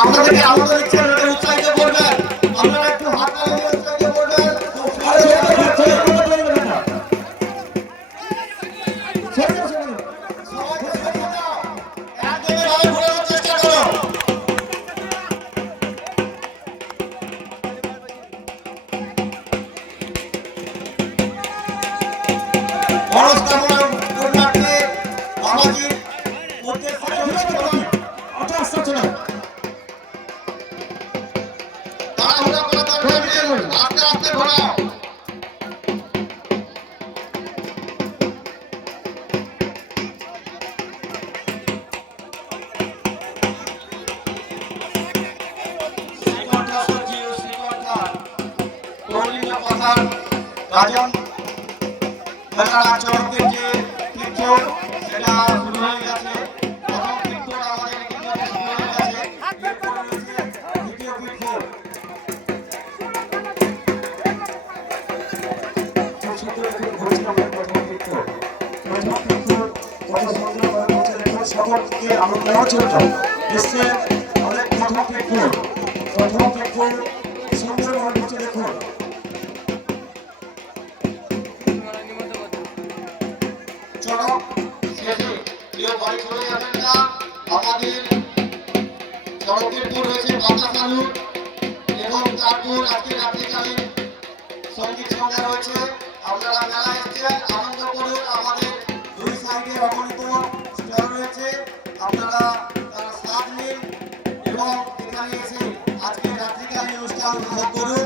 আপনাদেরকে আমাদের ইচ্ছে উৎসাহিত করবেন, আপনারা একটু হাত তালি দিয়ে উৎসাহিত করবেন। আস্তে আস্তে ঘোরাও। রাজন চরকের যে তীর্থ সেটা শুরু হয়ে গেছে। প্রথম তীর্থ আমাদের কিন্তু শুরু হয়ে গেছে। এরপর রয়েছে দ্বিতীয় তীর্থ। সকলকে আমরা নেওয়ার জন্য এসছে আমাদের প্রথম তীর্থ। প্রথম তীর্থ সুন্দরভাবে হচ্ছে দেখুন। চলো শেষে কেউ বাড়ি চলে যাবেন না। আমাদের চরকের পর রয়েছে বাতাসালু এবং তারপর আজকে রাত্রিকালীন সঙ্গীত সন্ধ্যা রয়েছে। আপনারা মেলা এসছেন, আনন্দ করুন। আমাদের দুই সাইডে অগণিত স্টল রয়েছে, আপনারা তারা স্বাদ নিন এবং এখানে এসে আজকে রাত্রিকালীন অনুষ্ঠান উপভোগ করুন।